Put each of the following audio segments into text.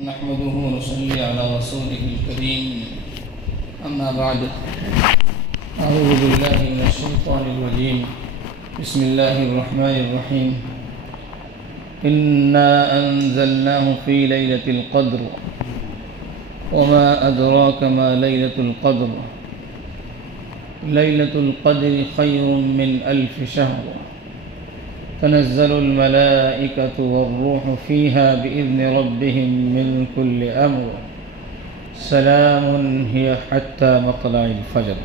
نحمده ونصلي على رسوله الكريم أما بعد أعوذ بالله من الشيطان الرجيم بسم الله الرحمن الرحيم إنا أنزلناه في ليلة القدر وما أدراك ما ليلة القدر ليلة القدر خير من 1000 شهر تنزل الملائكة والروح فيها بإذن ربهم من كل أمر سلام هي حتى مطلع الفجر.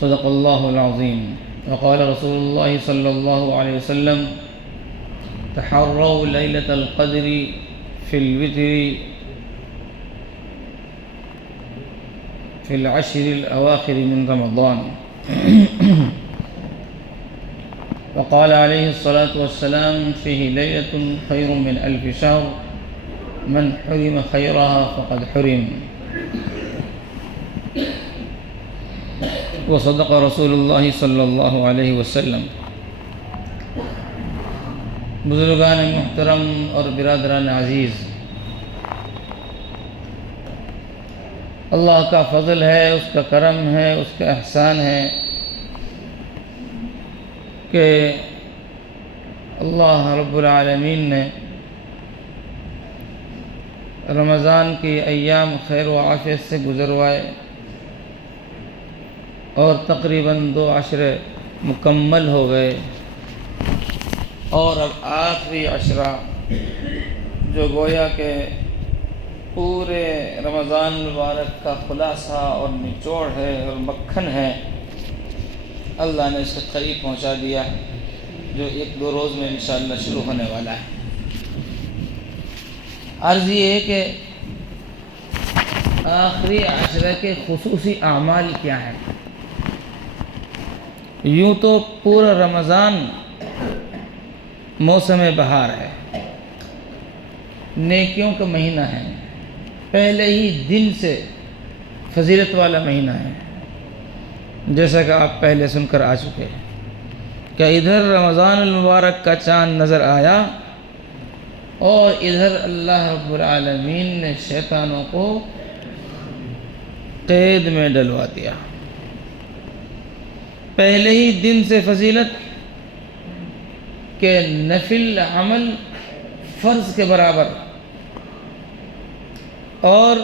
صدق الله العظيم. وقال رسول الله صلى الله عليه وسلم تحروا ليلة القدر في الوتر في العشر الأواخر من رمضان. وقال عليه الصلاة والسلام فيه ليلة خير من 1000 شهر من حرم خيرها فقد حرم. وصدق رسول الله صلی اللہ علیہ وسلم. بزرگان محترم اور برادران عزیز، اللہ کا فضل ہے، اس کا کرم ہے، اس کا احسان ہے کہ اللہ رب العالمین نے رمضان کی ایام خیر و عافیت سے گزروائے اور تقریباً 2 عشرے مکمل ہو گئے، اور اب آخری عشرہ جو گویا کہ پورے رمضان مبارک کا خلاصہ اور نچوڑ ہے اور مکھن ہے، اللہ نے اسے قریب پہنچا دیا، جو 1-2 روز میں انشاءاللہ شروع ہونے والا ہے. عرض یہ ہے کہ آخری عشرہ کے خصوصی اعمال کیا ہیں. یوں تو پورا رمضان موسم بہار ہے، نیکیوں کا مہینہ ہے، پہلے ہی دن سے فضیلت والا مہینہ ہے، جیسا کہ آپ پہلے سن کر آ چکے ہیں کہ ادھر رمضان المبارک کا چاند نظر آیا اور ادھر اللہ رب العالمین نے شیطانوں کو قید میں ڈلوا دیا. پہلے ہی دن سے فضیلت کہ نفل عمل فرض کے برابر اور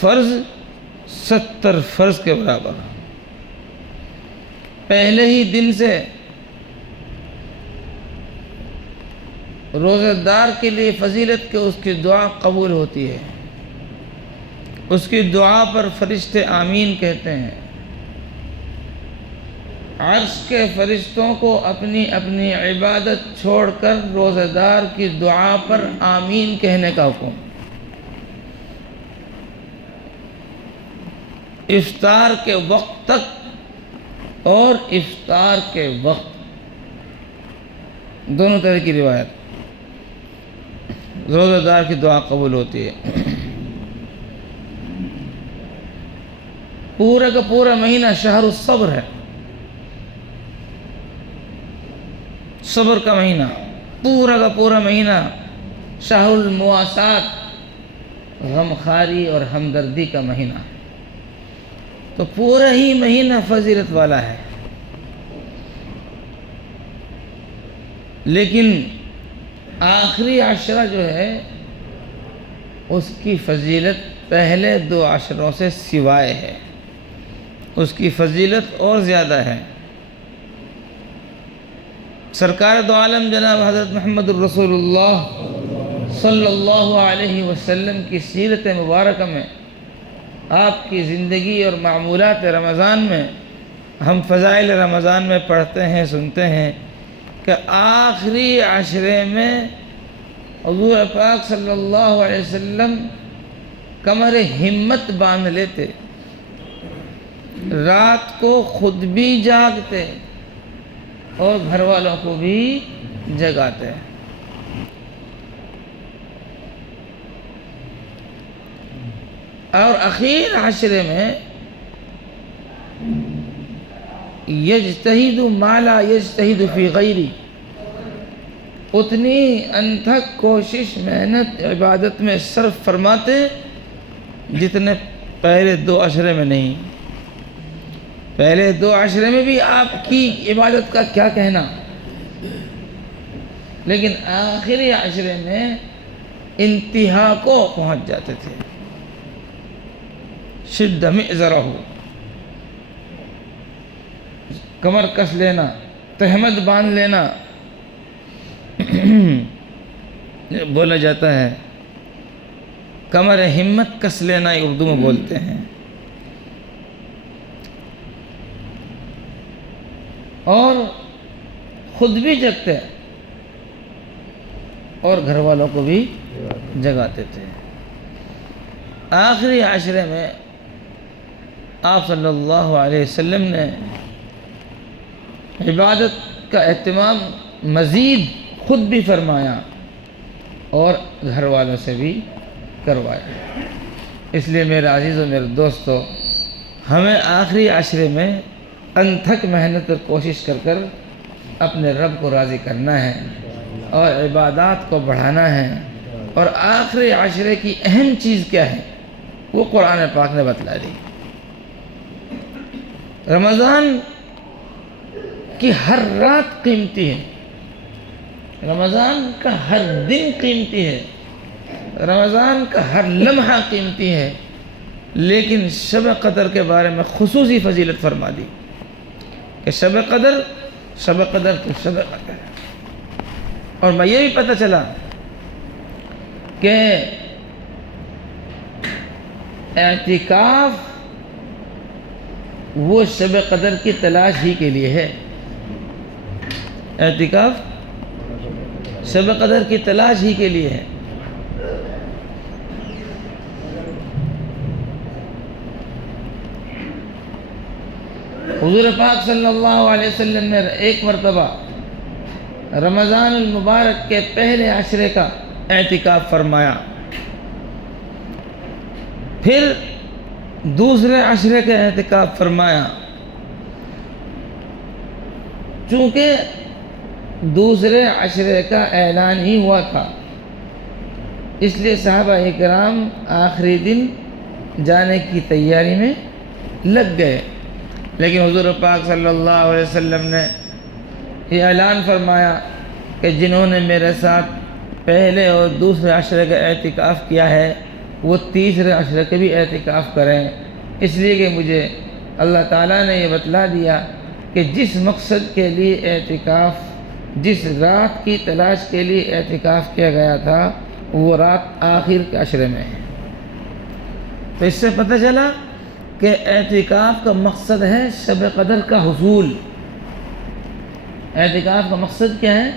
فرض 70 فرض کے برابر. پہلے ہی دن سے روزہ دار کے لیے فضیلت کہ اس کی دعا قبول ہوتی ہے، اس کی دعا پر فرشتے آمین کہتے ہیں. عرش کے فرشتوں کو اپنی اپنی عبادت چھوڑ کر روزہ دار کی دعا پر آمین کہنے کا حکم. افطار کے وقت تک اور افطار کے وقت دونوں طرح کی روایت روزہ دار کی دعا قبول ہوتی ہے. پورا کا پورا مہینہ شہر الصبر ہے، صبر کا مہینہ. پورا کا پورا مہینہ شہر المواسات، غمخواری اور ہمدردی کا مہینہ. تو پورا ہی مہینہ فضیلت والا ہے، لیکن آخری عشرہ جو ہے اس کی فضیلت پہلے 2 عشروں سے سوائے ہے، اس کی فضیلت اور زیادہ ہے. سرکار دو عالم جناب حضرت محمد الرسول اللہ صلی اللہ علیہ وسلم کی سیرت مبارکہ میں، آپ کی زندگی اور معمولات رمضان میں ہم فضائل رمضان میں پڑھتے ہیں، سنتے ہیں کہ آخری عشرے میں حضور پاک صلی اللہ علیہ وسلم کمر ہمت باندھ لیتے، رات کو خود بھی جاگتے اور گھر والوں کو بھی جگاتے. اور اخیر عشرے میں یجتہد ما لا یجتہد فی غیری، اتنی انتھک کوشش محنت عبادت میں صرف فرماتے جتنے پہلے 2 عشرے میں نہیں۔ پہلے 2 عشرے میں بھی آپ کی عبادت کا کیا کہنا، لیکن آخری عشرے میں انتہا کو پہنچ جاتے تھے۔ شد مئزرہ، کمر کس لینا، تہمت باندھ لینا، بولا جاتا ہے کمر ہمت کس لینا، اردو میں بولتے ہیں۔ اور خود بھی جگتے اور گھر والوں کو بھی جگاتے تھے۔ آخری عشرے میں آپ صلی اللہ علیہ وسلم نے عبادت کا اہتمام مزید خود بھی فرمایا اور گھر والوں سے بھی کروایا۔ اس لیے میرے عزیز و میرے دوستو، ہمیں آخری عشرے میں انتھک محنت اور کوشش کر اپنے رب کو راضی کرنا ہے اور عبادات کو بڑھانا ہے۔ اور آخری عشرے کی اہم چیز کیا ہے وہ قرآن پاک نے بتلا دی۔ رمضان کی ہر رات قیمتی ہے، رمضان کا ہر دن قیمتی ہے، رمضان کا ہر لمحہ قیمتی ہے، لیکن شب قدر کے بارے میں خصوصی فضیلت فرما دی کہ شب قدر تو شب قدر ہے۔ اور میں یہ بھی پتہ چلا کہ اعتکاف وہ شب قدر کی تلاش ہی کے لیے ہے۔ اعتکاف شب قدر کی تلاش ہی کے لیے ہے۔ حضور پاک صلی اللہ علیہ وسلم نے ایک مرتبہ رمضان المبارک کے پہلے عشرے کا اعتکاف فرمایا، پھر دوسرے عشرے کا اعتکاف فرمایا۔ چونکہ دوسرے عشرے کا اعلان ہی ہوا تھا، اس لیے صحابہ اکرام آخری دن جانے کی تیاری میں لگ گئے، لیکن حضور پاک صلی اللہ علیہ وسلم نے یہ اعلان فرمایا کہ جنہوں نے میرے ساتھ پہلے اور دوسرے عشرے کا اعتکاف کیا ہے وہ تیسرے عشرے کے بھی اعتکاف کریں، اس لیے کہ مجھے اللہ تعالیٰ نے یہ بتلا دیا کہ جس مقصد کے لیے اعتکاف، جس رات کی تلاش کے لیے اعتکاف کیا گیا تھا وہ رات آخر کے عشرے میں ہے۔ تو اس سے پتہ چلا کہ اعتکاف کا مقصد ہے شب قدر کا حصول۔ اعتکاف کا مقصد کیا ہے؟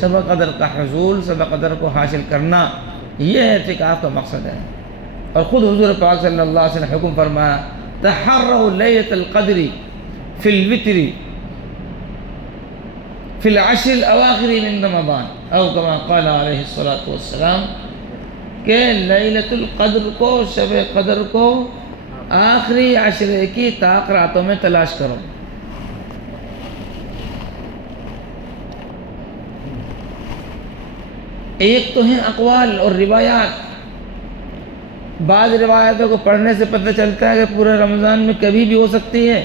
شب قدر کا حصول، شب قدر کو حاصل کرنا، یہ اعتکاف کا مقصد ہے۔ اور خود حضور پاک صلی اللہ علیہ وسلم حکم فرمایا تحروا لیلۃ القدر فی الوتر فی العشر الاواخر من رمضان او کما قال علیہ الصلاۃ والسلام، کہ لیلۃ القدر کو، شب قدر کو آخری عشرے کی طاق راتوں میں تلاش کرو۔ ایک تو ہیں اقوال اور روایات، بعض روایتوں کو پڑھنے سے پتہ چلتا ہے کہ پورے رمضان میں کبھی بھی ہو سکتی ہے،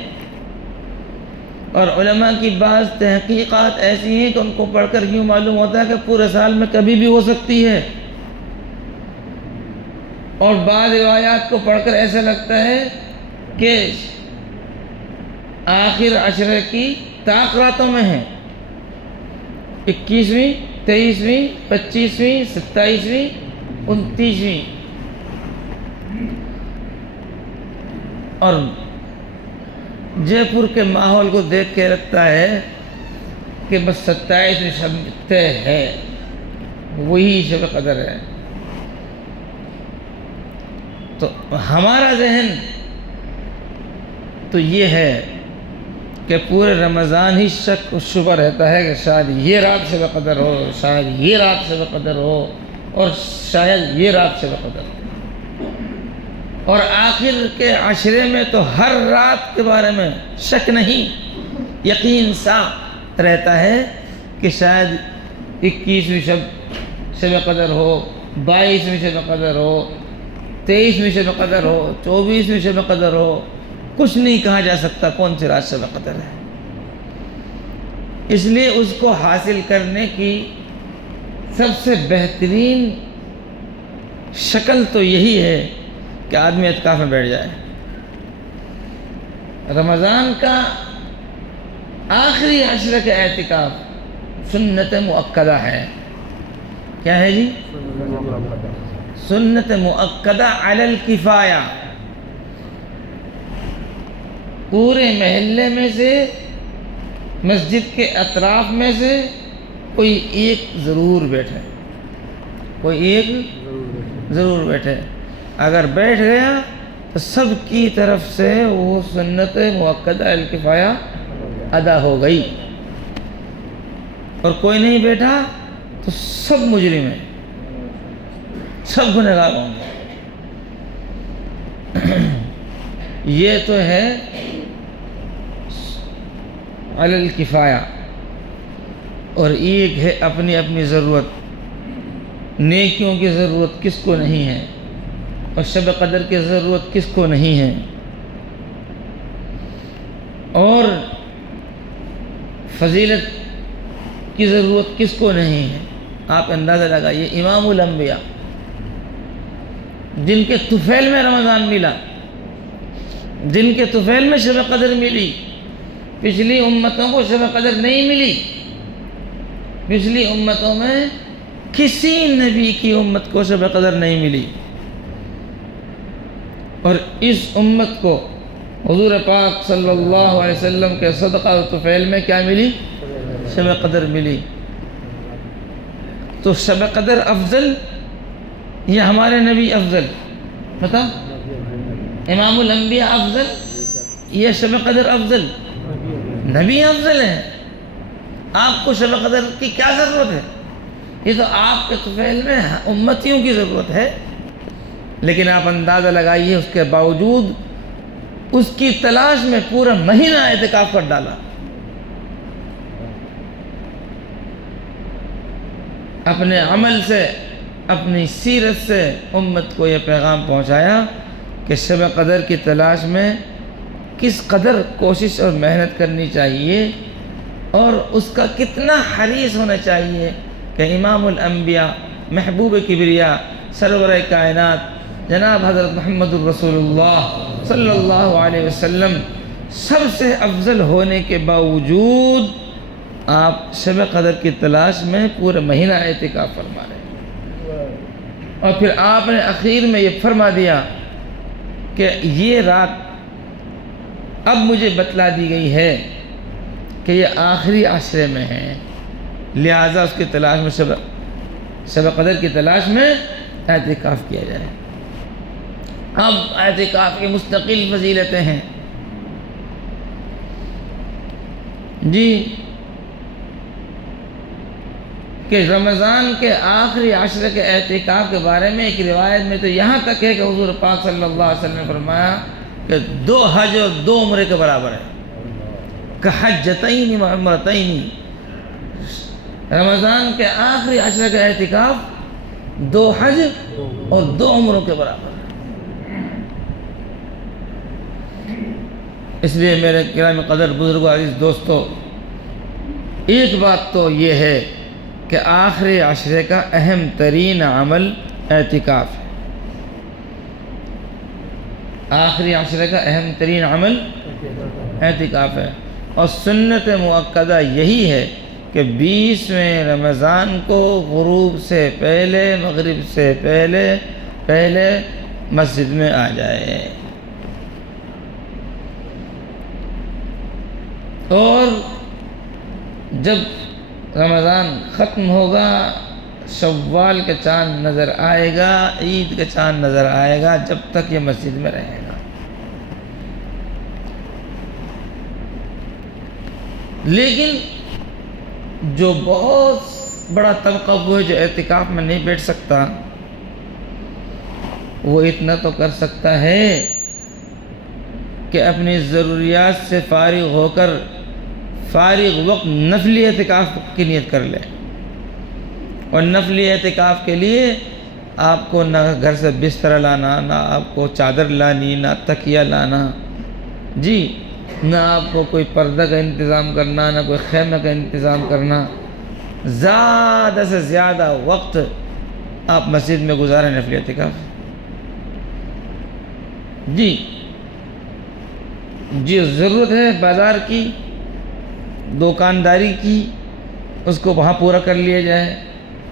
اور علماء کی بعض تحقیقات ایسی ہیں کہ ان کو پڑھ کر یوں معلوم ہوتا ہے کہ پورے سال میں کبھی بھی ہو سکتی ہے، اور بعض روایات کو پڑھ کر ایسا لگتا ہے کہ آخر عشرے کی طاق راتوں میں ہے، 21ویں، 23ویں، 25ویں، 27ویں، 29ویں، اور جے پور کے ماحول کو دیکھ کے لگتا ہے کہ بس 27ویں شب طے ہے، وہی شب قدر ہے۔ تو ہمارا ذہن تو یہ ہے کہ پورے رمضان ہی شک و شبہ رہتا ہے کہ شاید یہ رات شب قدر ہو، شاید یہ رات شب قدر ہو، اور شاید یہ رات شب قدر ہو۔ اور آخر کے عشرے میں تو ہر رات کے بارے میں شک نہیں، یقین صاف رہتا ہے کہ شاید 21ویں شب قدر ہو، 22ویں شب قدر ہو، 23ویں شب قدر ہو، 24ویں شب قدر ہو، کچھ نہیں کہا جا سکتا کون سی رات شب قدر ہے۔ اس لیے اس کو حاصل کرنے کی سب سے بہترین شکل تو یہی ہے کہ آدمی اعتکاف میں بیٹھ جائے۔ رمضان کا آخری عشرہ کا اعتکاف سنت مؤکدہ ہے۔ کیا ہے جی؟ سنت مؤکدہ علی الکفایہ۔ پورے محلے میں سے، مسجد کے اطراف میں سے کوئی ایک ضرور بیٹھے، کوئی ایک ضرور بیٹھے۔ اگر بیٹھ گیا تو سب کی طرف سے وہ سنت مؤکدہ علی الکفایہ ادا ہو گئی، اور کوئی نہیں بیٹھا تو سب مجرم ہیں، سب گنہگار ہوں گے۔ یہ تو ہے علی الکفایہ، اور ایک ہے اپنی اپنی ضرورت۔ نیکیوں کی ضرورت کس کو نہیں ہے، اور شب قدر کی ضرورت کس کو نہیں ہے، اور فضیلت کی ضرورت کس کو نہیں ہے۔ آپ اندازہ لگائیے، امام الانبیاء جن کے طفیل میں رمضان ملا، جن کے طفیل میں شب قدر ملی، پچھلی امتوں کو شب قدر نہیں ملی۔ پچھلی امتوں میں کسی نبی کی امت کو شب قدر نہیں ملی، اور اس امت کو حضور پاک صلی اللہ علیہ وسلم کے صدقہ و طفیل میں کیا ملی؟ شب قدر ملی۔ تو شب قدر افضل یا ہمارے نبی افضل؟ بتا، امام الانبیاء افضل یا شب قدر افضل؟ نبی افضل ہے۔ آپ کو شب قدر کی کیا ضرورت ہے؟ یہ تو آپ کے طفیل میں امتیوں کی ضرورت ہے، لیکن آپ اندازہ لگائیے اس کے باوجود اس کی تلاش میں پورا مہینہ اعتکاف کر ڈالا۔ اپنے عمل سے، اپنی سیرت سے امت کو یہ پیغام پہنچایا کہ شب قدر کی تلاش میں کس قدر کوشش اور محنت کرنی چاہیے، اور اس کا کتنا حریص ہونا چاہیے کہ امام الانبیاء، محبوب کبریا، سرور کائنات جناب حضرت محمد الرسول اللہ صلی اللہ علیہ وسلم سب سے افضل ہونے کے باوجود آپ شب قدر کی تلاش میں پورا مہینہ اعتکاف فرما رہے ہیں، اور پھر آپ نے اخیر میں یہ فرما دیا کہ یہ رات اب مجھے بتلا دی گئی ہے کہ یہ آخری عشرے میں ہے، لہٰذا اس کی تلاش میں شب قدر کی تلاش میں اعتکاف کیا جائے۔ اب اعتکاف کی مستقل فضیلتیں ہیں جی، کہ رمضان کے آخری عشرے کے اعتکاف کے بارے میں ایک روایت میں تو یہاں تک ہے کہ حضور پاک صلی اللہ علیہ وسلم نے فرمایا کہ 2 حج اور 2 عمرے کے برابر ہے، کہ حجتین و عمرتین۔ رمضان کے آخری عشرے کا اعتکاف 2 حج اور 2 عمروں کے برابر ہے۔ اس لیے میرے کرام قدر بزرگ عزیز دوستو، ایک بات تو یہ ہے کہ آخری عشرے کا اہم ترین عمل اعتکاف ہے۔ آخری عشرے کا اہم ترین عمل اعتکاف ہے، اور سنت مؤکدہ یہی ہے کہ 20ویں رمضان کو غروب سے پہلے، مغرب سے پہلے مسجد میں آ جائے، اور جب رمضان ختم ہوگا، شوال کا چاند نظر آئے گا، عید کا چاند نظر آئے گا، جب تک یہ مسجد میں رہے گا۔ لیکن جو بہت بڑا طبقہ وہ ہے جو اعتکاف میں نہیں بیٹھ سکتا، وہ اتنا تو کر سکتا ہے کہ اپنی ضروریات سے فارغ ہو کر فارغ وقت نفلی اعتکاف کی نیت کر لے۔ اور نفلی اعتکاف کے لیے آپ کو نہ گھر سے بستر لانا، نہ آپ کو چادر لانی، نہ تکیہ لانا، جی، نہ آپ کو کوئی پردہ کا انتظام کرنا، نہ کوئی خیمہ کا انتظام کرنا. زیادہ سے زیادہ وقت آپ مسجد میں گزاریں نفلی اعتکاف. جی ضرورت ہے بازار کی، دکانداری کی، اس کو وہاں پورا کر لیا جائے.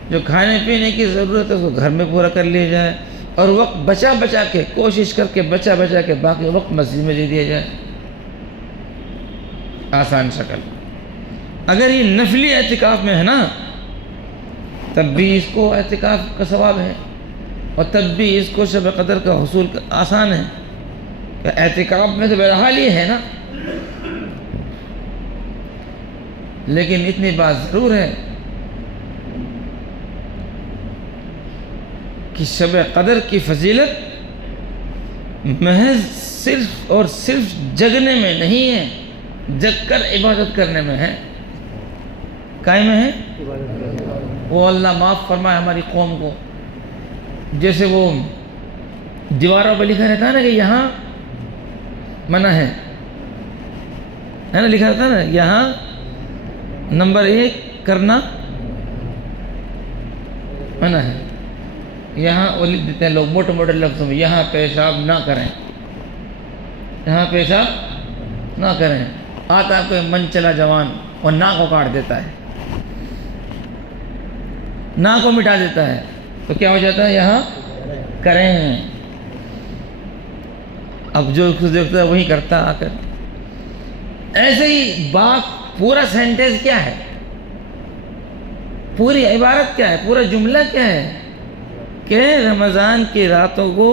جو کھانے پینے کی ضرورت ہے اس کو گھر میں پورا کر لیا جائے، اور وقت بچا کے، کوشش کر کے بچا کے باقی وقت مسجد میں دے دیا جائے. آسان شکل. اگر یہ نفلی اعتکاف میں ہے نا، تب بھی اس کو اعتکاف کا ثواب ہے، اور تب بھی اس کو شب قدر کا حصول آسان ہے. کہ اعتکاف میں تو بہرحال یہ ہے نا، لیکن اتنی بات ضرور ہے کہ شب قدر کی فضیلت محض صرف اور صرف جگنے میں نہیں ہے، جگ کر عبادت کرنے میں ہے. کائے میں ہے؟ وہ اللہ معاف فرمائے ہماری قوم کو. جیسے وہ دیواروں پہ لکھا رہتا ہے نا کہ یہاں منع ہے نا، لکھا رہتا ہے نا یہاں نمبر 1 کرنا منع ہے. یہاں وہ لکھ دیتے ہیں لوگ موٹے موٹے لفظوں میں، یہاں پیشاب نہ کریں، یہاں پیشاب نہ کریں. آتا ہے کوئی من چلا جوان اور ناک کو کاٹ دیتا ہے، ناک کو مٹا دیتا ہے، تو کیا ہو جاتا ہے؟ یہاں کریں. اب جو کچھ دیکھتا ہے وہی کرتا آ کر. ایسے ہی بات پورا سینٹنس کیا ہے، پوری عبارت کیا ہے، پورا جملہ کیا ہے کہ رمضان کی راتوں کو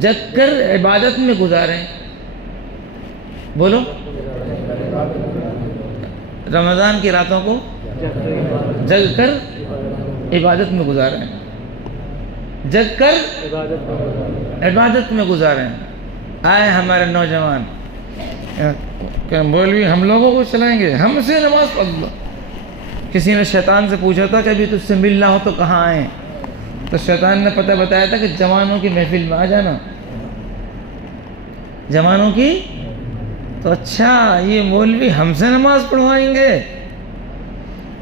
جگ کر عبادت میں گزاریں. بولو، رمضان کی راتوں کو جگ کر عبادت میں گزاریں، جگ کر عبادت میں گزاریں. آئے ہمارے نوجوان کہ مولوی ہم لوگوں کو چلائیں گے، ہم سے نماز پڑھ لو. کسی نے شیطان سے پوچھا تھا کہ ابھی تجھ سے ملنا ہو تو کہاں آئیں؟ تو شیطان نے پتہ بتایا تھا کہ جوانوں کی محفل میں آ جانا. جوانوں کی؟ تو اچھا یہ مولوی ہم سے نماز پڑھوائیں گے.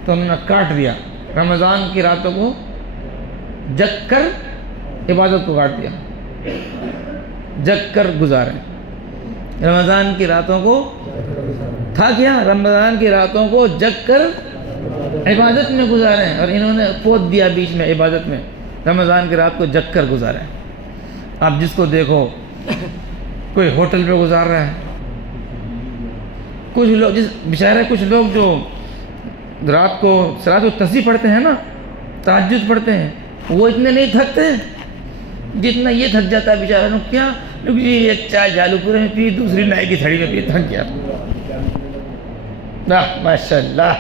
تو انہوں نے کاٹ دیا، رمضان کی راتوں کو جگ کر عبادت کو کاٹ دیا. جگ کر گزاریں رمضان کی راتوں کو. تھا کیا؟ رمضان کی راتوں کو جگ کر عبادت میں گزاریں. اور انہوں نے پوت دیا بیچ میں عبادت میں، رمضان کی رات کو جگ کر گزاریں. آپ جس کو دیکھو کوئی ہوٹل پہ گزار رہا ہے، کچھ لوگ بیچارے کچھ لوگ جو رات کو صلاۃ التسبیح پڑھتے ہیں نا، تہجد پڑھتے ہیں، وہ اتنے نہیں تھکتے جتنا یہ تھک جاتا ہے بیچارہ. لوگ کیا لوگ جی ایک چائے جالو پورے میں پی، دوسری نائے کی تھڑی میں پی، تھک گیا. ماشاء اللہ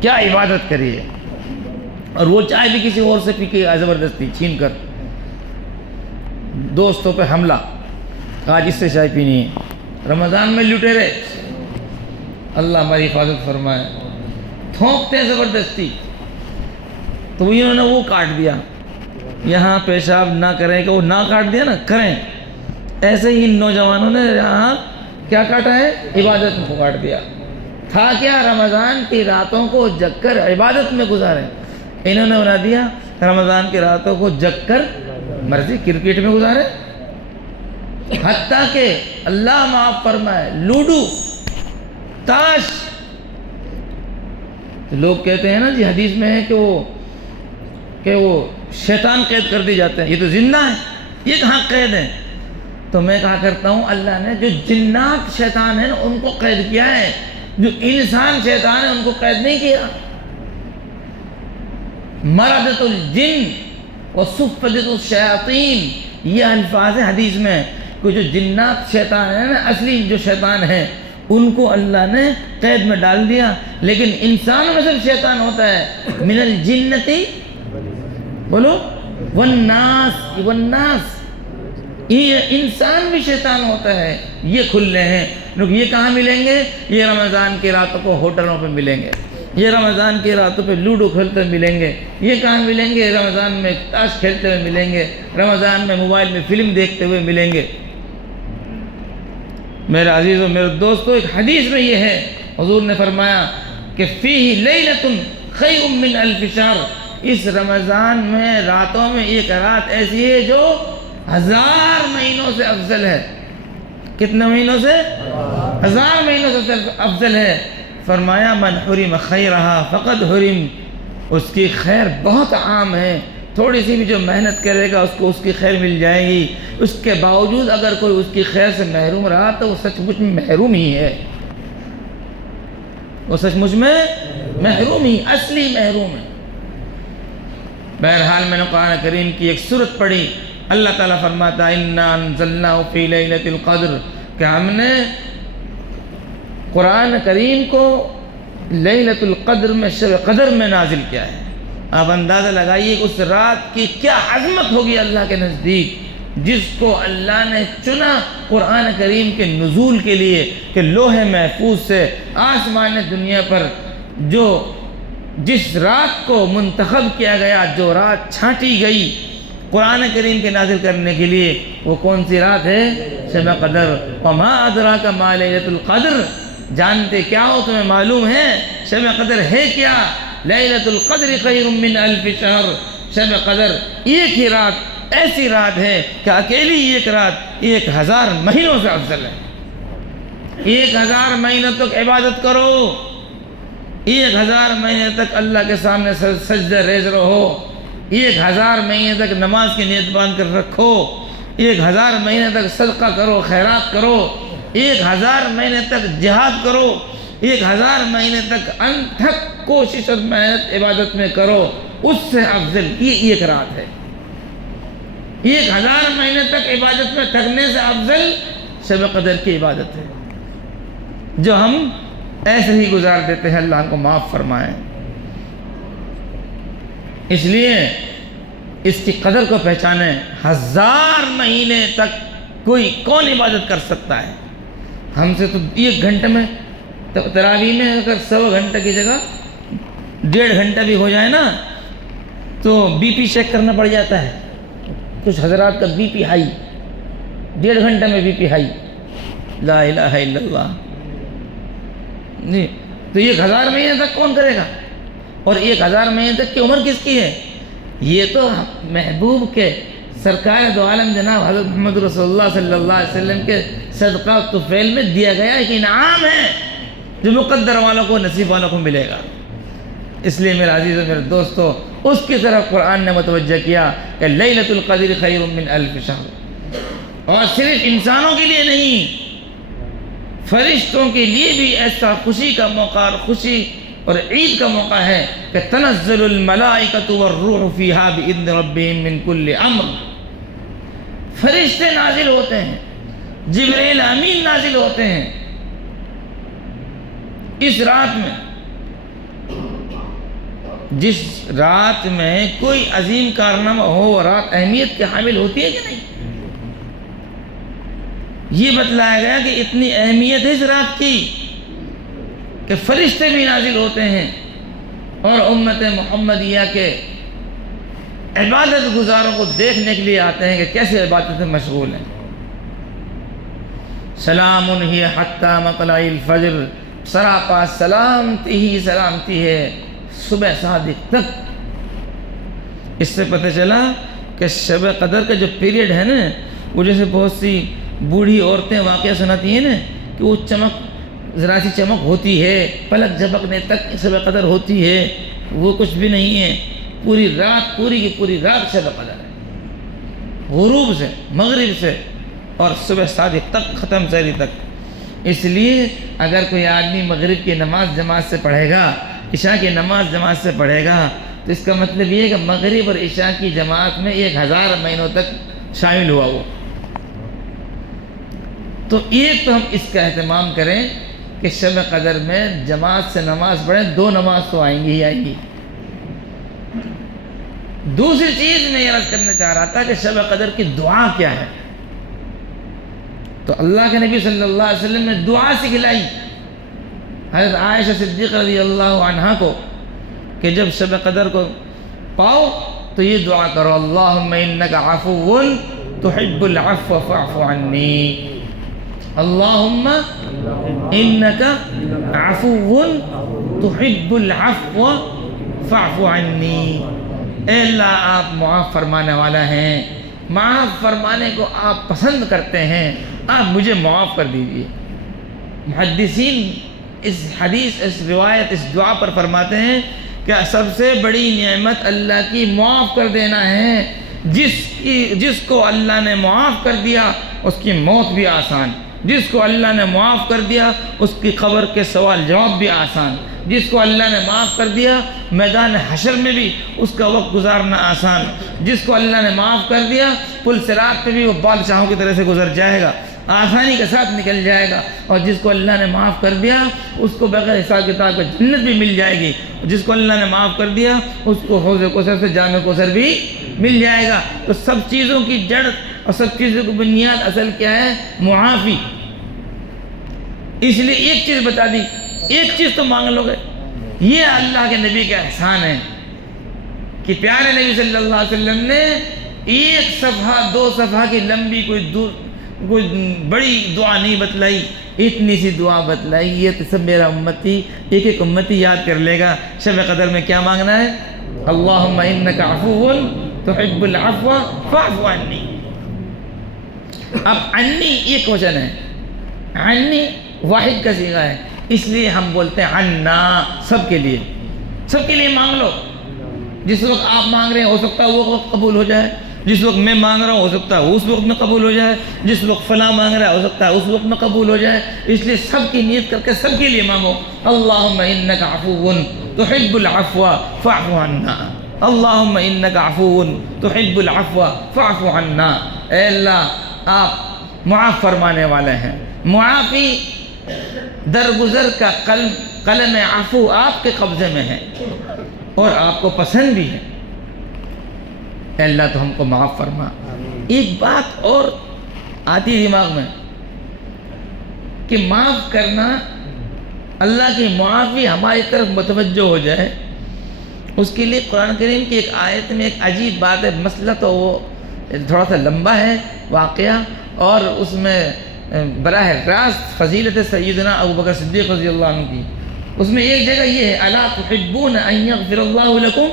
کیا عبادت کری ہے. اور وہ چائے بھی کسی اور سے پی کے زبردستی چھین کر. دوستوں پہ حملہ، آج اس سے چائے پینی ہے. رمضان میں لٹیرے، اللہ ہماری حفاظت فرمائے، تھونکتے ہیں زبردستی. تو انہوں نے وہ کاٹ دیا، یہاں پیشاب نہ کریں، کہ وہ نہ کاٹ دیا نا، کریں. ایسے ہی ان نوجوانوں نے یہاں کیا کاٹا ہے؟ عبادت کو کاٹ دیا. تھا کیا؟ رمضان کی راتوں کو جگ کر عبادت میں گزاریں. انہوں نے بنا دیا رمضان کی راتوں کو جگ کر مرضی کرکٹ میں گزارے. حتیٰ کہ اللہ معاف فرمائے لوڈو، تاش. لوگ کہتے ہیں نا جی حدیث میں ہے کہ وہ شیطان قید کر دی جاتے ہیں. یہ تو زندہ ہے، یہ کہاں قید ہے؟ تو میں کہا کرتا ہوں اللہ نے جو جنات شیطان ہیں نا ان کو قید کیا ہے، جو انسان شیطان ہے ان کو قید نہیں کیا. مردۃ الجن وصفدۃ الشیاطین، یہ الفاظ ہیں حدیث میں کہ جو جنات شیطان ہیں نا، اصلی جو شیطان ہیں ان کو اللہ نے قید میں ڈال دیا. لیکن انسان میں صرف شیطان ہوتا ہے. من الجنتی بولو والناس، یہ انسان بھی شیطان ہوتا ہے. یہ کھلے ہیں لوگ. یہ کہاں ملیں گے؟ یہ رمضان کی راتوں کو ہوٹلوں پہ ملیں گے. یہ رمضان کی راتوں پہ لوڈو کھیلتے ملیں گے، یہ کہاں ملیں گے؟ رمضان میں تاش کھیلتے ہوئے ملیں گے، رمضان میں موبائل میں فلم دیکھتے ہوئے ملیں گے۔ میرے عزیزوں، میرے دوستوں، ایک حدیث میں یہ ہے، حضور نے فرمایا کہ فیہ لیلۃ خیر من الف شہر، اس رمضان میں راتوں میں ایک رات ایسی ہے جو 1000 مہینوں سے افضل ہے۔ کتنے مہینوں سے؟ 1000 مہینوں سے افضل ہے۔ فرمایا من حرم خیرہا فقد حرم، اس کی خیر بہت عام ہے، تھوڑی سی بھی جو محنت کرے گا اس کو اس کی خیر مل جائے گی، اس کے باوجود اگر کوئی اس کی خیر سے محروم رہا تو وہ سچ مچ میں محروم ہی ہے، وہ سچ مچ میں محروم ہی، اصلی محروم ہے۔ بہرحال میں نے قرآن کریم کی ایک سورت پڑھی، اللہ تعالیٰ فرماتا ہے اِنَّا أَنزَلْنَاهُ فِي لَيْلَةِ الْقَدْرِ، کہ ہم نے قرآن کریم کو لیلۃ القدر میں، شب قدر میں نازل کیا ہے۔ آپ اندازہ لگائیے کہ اس رات کی کیا عظمت ہوگی اللہ کے نزدیک، جس کو اللہ نے چنا قرآن کریم کے نزول کے لیے، کہ لوح محفوظ سے آسمان دنیا پر جس رات کو منتخب کیا گیا، جو رات چھانٹی گئی قرآن کریم کے نازل کرنے کے لیے، وہ کون سی رات ہے؟ شب قدر۔ وما ادراک ما لیلۃ القدر، جانتے کیا ہو؟ تمہیں معلوم ہے شب قدر ہے کیا؟ لیلۃ القدر خیر من الف شہر، شب قدر ایک ہی رات، ایسی رات ہے کہ اکیلی ایک رات 1000 مہینوں سے افضل ہے۔ 1000 مہینوں تک عبادت کرو، 1000 مہینے تک اللہ کے سامنے سجدہ ریز رہو، 1000 مہینے تک نماز کی نیت باندھ کر رکھو، 1000 مہینے تک صدقہ کرو، خیرات کرو، 1000 مہینے تک جہاد کرو، 1000 مہینے تک انتھک کوشش اور محنت عبادت میں کرو، اس سے افضل یہ ایک رات ہے۔ 1000 مہینے تک عبادت میں تھکنے سے افضل شب قدر کی عبادت ہے، جو ہم ایسے ہی گزار دیتے ہیں۔ اللہ ہم کو معاف فرمائے۔ اس لیے اس کی قدر کو پہچانیں۔ 1000 مہینے تک کوئی کون عبادت کر سکتا ہے؟ ہم سے تو 1 گھنٹے میں، تراویح میں اگر 100 گھنٹے کی جگہ 1.5 گھنٹہ بھی ہو جائے نا تو بی پی چیک کرنا پڑ جاتا ہے۔ کچھ حضرات کا بی پی ہائی، 1.5 گھنٹے میں بی پی ہائی، لا الہ الا اللہ۔ نہیں تو 1000 مہینے تک کون کرے گا؟ اور 1000 مہینے تک کی عمر کس کی ہے؟ یہ تو محبوب کے سرکار دو عالم جناب حضرت محمد رسول اللہ صلی اللہ علیہ وسلم کے صدقہ طفیل میں دیا گیا ایک انعام ہے، جو مقدر والوں کو، نصیب والوں کو ملے گا۔ اس لیے میرے عزیزوں، میرے دوستو، اس کی طرف قرآن نے متوجہ کیا کہ لیلۃ القدر خیر من الف شہر۔ اور صرف انسانوں کے لیے نہیں، فرشتوں کے لیے بھی ایسا خوشی کا موقع اور خوشی اور عید کا موقع ہے کہ تنزل الملائکۃ والروح فیہا بإذن ربہم من کل امر، فرشتے نازل ہوتے ہیں، جبرائیل امین نازل ہوتے ہیں اس رات میں، جس رات میں کوئی عظیم کارنامہ ہو، وہ رات اہمیت کے حامل ہوتی ہے کہ نہیں؟ یہ بتلایا گیا کہ اتنی اہمیت ہے اس رات کی کہ فرشتے بھی نازل ہوتے ہیں اور امت محمدیہ کے عبادت گزاروں کو دیکھنے کے لیے آتے ہیں کہ کیسے عبادت میں مشغول ہیں۔ سلام ہی حتی مطلع الفجر، سراپا سلامتی ہی سلامتی ہے صبح صادق تک۔ اس سے پتہ چلا کہ شب قدر کا جو پیریڈ ہے نا، وہ جیسے بہت سی بوڑھی عورتیں واقعہ سناتی ہیں نا کہ وہ ذرا سی چمک ہوتی ہے، پلک جھپکنے تک شب قدر ہوتی ہے، وہ کچھ بھی نہیں ہے، پوری رات، پوری کی پوری رات شب قدر ہے، غروب سے، مغرب سے اور صبح صادق تک، ختم سحری تک۔ اس لیے اگر کوئی آدمی مغرب کی نماز جماعت سے پڑھے گا، عشاء کی نماز جماعت سے پڑھے گا، تو اس کا مطلب یہ ہے کہ مغرب اور عشاء کی جماعت میں 1000 مہینوں تک شامل ہوا وہ۔ تو ایک تو ہم اس کا اہتمام کریں کہ شب قدر میں جماعت سے نماز پڑھیں، 2 نماز تو آئیں گی ہی آئیں گی۔ دوسری چیز میں یہ عرض کرنا چاہ رہا تھا کہ شب قدر کی دعا کیا ہے؟ تو اللہ کے نبی صلی اللہ علیہ وسلم نے دعا سکھلائی حضرت عائشہ صدیقہ رضی اللہ عنہا کو کہ جب شب قدر کو پاؤ تو یہ دعا کرو، اللہم انک عفو تحب العفو فاعف عنی، اللہم انک عفو تحب العفو فاعف عنی، اے اللہ آپ معاف فرمانے والا ہیں، معاف فرمانے کو آپ پسند کرتے ہیں، آپ مجھے معاف کر دیجئے۔ محدثین اس حدیث، اس روایت، اس دعا پر فرماتے ہیں کہ سب سے بڑی نعمت اللہ کی معاف کر دینا ہے، جس کو اللہ نے معاف کر دیا اس کی موت بھی آسان، جس کو اللہ نے معاف کر دیا اس کی قبر کے سوال جواب بھی آسان، جس کو اللہ نے معاف کر دیا میدان حشر میں بھی اس کا وقت گزارنا آسان، جس کو اللہ نے معاف کر دیا پل صراط پہ بھی وہ بادشاہوں کی طرح سے گزر جائے گا، آسانی کے ساتھ نکل جائے گا، اور جس کو اللہ نے معاف کر دیا اس کو بغیر حساب کتاب کا جنت بھی مل جائے گی، جس کو اللہ نے معاف کر دیا اس کو حوض کوثر سے جام کوثر بھی مل جائے گا۔ تو سب چیزوں کی جڑ اور سب چیزوں کی بنیاد اصل کیا ہے؟ معافی۔ اس لیے ایک چیز بتا دی، ایک چیز تو مانگ لو گے، یہ اللہ کے نبی کا احسان ہے کہ پیارے نبی صلی اللہ علیہ وسلم نے ایک صفحہ 2 صفحہ کی لمبی کوئی بڑی دعا نہیں بتلائی، اتنی سی دعا بتلائی، یہ تو سب میرا امتی ایک ایک امتی یاد کر لے گا۔ شب قدر میں کیا مانگنا ہے؟ اللہم انک عفو تحب العفو فاعف عنی۔ اب عنی ایک وچن ہے، عنی واحد کا صیغہ ہے، اس لیے ہم بولتے ہیں عنا، سب کے لیے مانگ لو۔ جس وقت آپ مانگ رہے ہیں ہو سکتا ہے وہ وقت قبول ہو جائے، جس وقت میں مانگ رہا ہوں ہو سکتا ہے اس وقت میں قبول ہو جائے، جس وقت فلاں مانگ رہا ہے ہو سکتا ہے اس وقت میں قبول ہو جائے، اس لیے سب کی نیت کر کے سب کے لیے مانگو۔ اللہم انک عفو تحب العفو فاعف عنا، اللہم انک عفو تحب العفو فاعف عنا، اے اللہ آپ معاف فرمانے والے ہیں۔ معافی درگزر کا قلم عفو آپ کے قبضے میں ہے اور آپ کو پسند بھی ہے، اے اللہ تو ہم کو معاف فرما۔ ایک بات اور آتی دماغ میں کہ معاف کرنا، اللہ کی معافی ہماری طرف متوجہ ہو جائے، اس کے لیے قرآن کریم کی ایک آیت میں ایک عجیب بات ہے، مسئلہ تو وہ تھوڑا سا لمبا ہے واقعہ، اور اس میں براہ راست فضیلت سیدنا ابوبکر صدیق رضی اللہ عنہ کی، اس میں ایک جگہ یہ ہے الا تحبون ان یغفر اللہ لکم،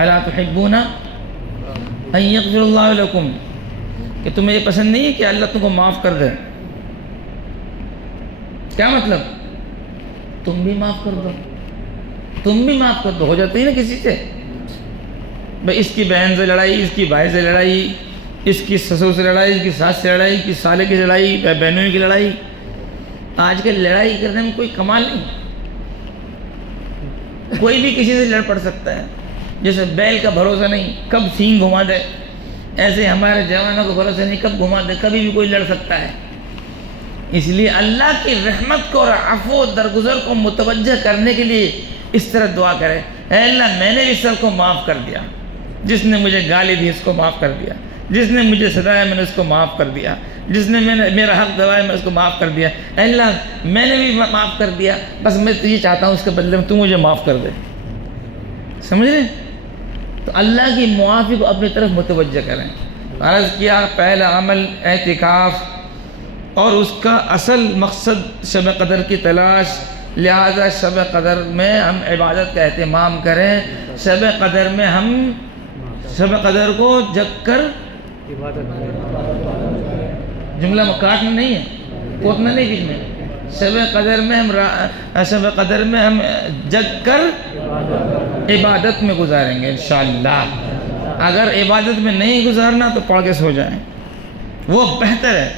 الا تحبون ان یغفر اللہ لکم، کہ تمہیں یہ پسند نہیں ہے کہ اللہ تم کو معاف کر دے۔ کیا مطلب؟ تم بھی معاف کر دو، تم بھی معاف کر دو۔ ہو جاتی ہے نا کسی سے، بھائی اس کی بہن سے لڑائی، اس کی بھائی سے لڑائی، اس کی سسر سے لڑائی، اس کی ساس سے لڑائی، اس کی سالے کی لڑائی، بہنوں کی لڑائی۔ آج کل لڑائی کرنے میں کوئی کمال نہیں، کوئی بھی کسی سے لڑ پڑ سکتا ہے، جیسے بیل کا بھروسہ نہیں، کب سینگ گھما دے، ایسے ہمارے جوانوں کو بھروسہ نہیں، کب گھما دے، کبھی بھی کوئی لڑ سکتا ہے۔ اس لیے اللہ کی رحمت کو اور عفو درگزر کو متوجہ کرنے کے لیے اس طرح دعا کرے، اے اللہ میں نے بھی سب کو معاف کر دیا، جس نے مجھے گالی دی اس کو معاف کر دیا، جس نے مجھے ستایا میں نے اس کو معاف کر دیا، جس نے میرا حق دبایا میں اس کو معاف کر دیا، اے اللہ میں نے بھی معاف کر دیا، بس میں یہ چاہتا ہوں اس کے بدلے میں تو مجھے معاف کر دے۔ سمجھ رہے؟ تو اللہ کی معافی کو اپنی طرف متوجہ کریں۔ عرض کیا پہلا عمل اعتکاف، اور اس کا اصل مقصد شب قدر کی تلاش، لہذا شب قدر میں ہم عبادت کا اہتمام کریں۔ شب قدر میں ہم شب قدر کو جگ کر جملہ کاٹنا نہیں ہے، کوتنا نہیں بیچ میں، شب قدر میں ہم جگ کر عبادت میں گزاریں گے انشاءاللہ۔ اگر عبادت میں نہیں گزارنا تو پڑھ کے سو جائیں، وہ بہتر ہے۔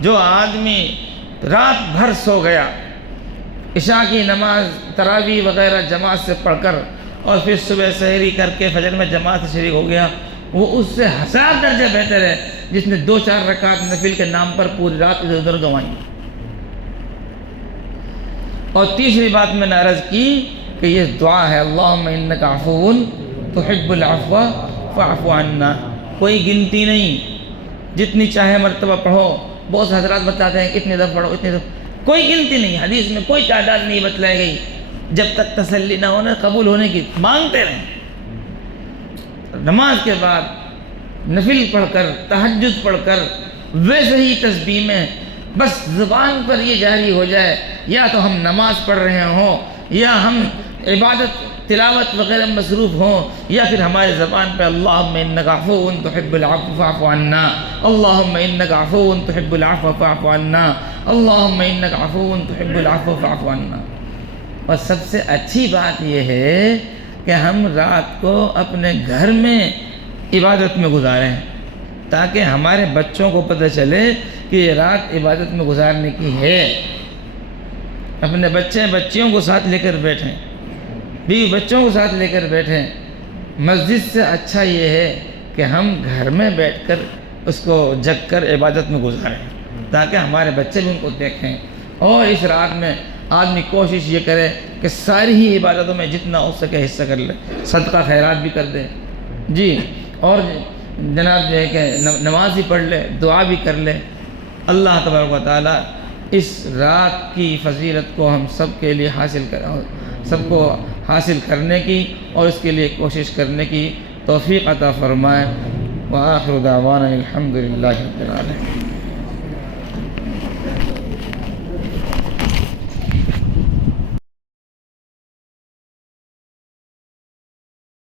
جو آدمی رات بھر سو گیا، عشاء کی نماز تراویح وغیرہ جماعت سے پڑھ کر اور پھر صبح سحری کر کے فجر میں جماعت سے شریک ہو گیا، وہ اس سے 1000 درجہ بہتر ہے جس نے 2-4 رکعت نفل کے نام پر پوری رات ادھر ادھر گنوائیں۔ اور تیسری بات میں نے عرض کی کہ یہ دعا ہے اللہم انک عفو تحب العفو فاعف عنا، کوئی گنتی نہیں، جتنی چاہے مرتبہ پڑھو، بہت سے حضرات بتاتے ہیں کہ اتنے دفعہ پڑھو اتنے دفعہ، کوئی گنتی نہیں، حدیث میں کوئی تعداد نہیں بتلائی گئی، جب تک تسلی نہ ہونے قبول ہونے کی مانگتے رہیں۔ نماز کے بعد نفل پڑھ کر، تہجد پڑھ کر، ویسے ہی تسبیح میں بس زبان پر یہ جاری ہو جائے، یا تو ہم نماز پڑھ رہے ہوں یا ہم عبادت تلاوت وغیرہ مصروف ہوں، یا پھر ہمارے زبان پہ اللہم انک عفو تحب العفو فاعف عنا، اللہم انک عفو تحب العفو فاعف عنا، اللہم انک عفو تحب العفو فاعف عنا۔ اور سب سے اچھی بات یہ ہے کہ ہم رات کو اپنے گھر میں عبادت میں گزاریں، تاکہ ہمارے بچوں کو پتہ چلے کہ یہ رات عبادت میں گزارنے کی ہے۔ اپنے بچیوں کو ساتھ لے کر بیٹھیں، بیوی بچوں کو ساتھ لے کر بیٹھیں۔ مسجد سے اچھا یہ ہے کہ ہم گھر میں بیٹھ کر اس کو جگ کر عبادت میں گزاریں، تاکہ ہمارے بچے بھی ان کو دیکھیں۔ اور اس رات میں آدمی کوشش یہ کرے کہ ساری ہی عبادتوں میں جتنا ہو سکے حصہ کر لے، صدقہ خیرات بھی کر دے جی، اور جناب جو ہے کہ نماز بھی پڑھ لے، دعا بھی کر لے۔ اللہ تبارک و تعالیٰ اس رات کی فضیلت کو ہم سب کے لیے سب کو حاصل کرنے کی اور اس کے لیے کوشش کرنے کی توفیق عطا فرمائے۔ وآخر دعوانا الحمد للہ رب العالمین۔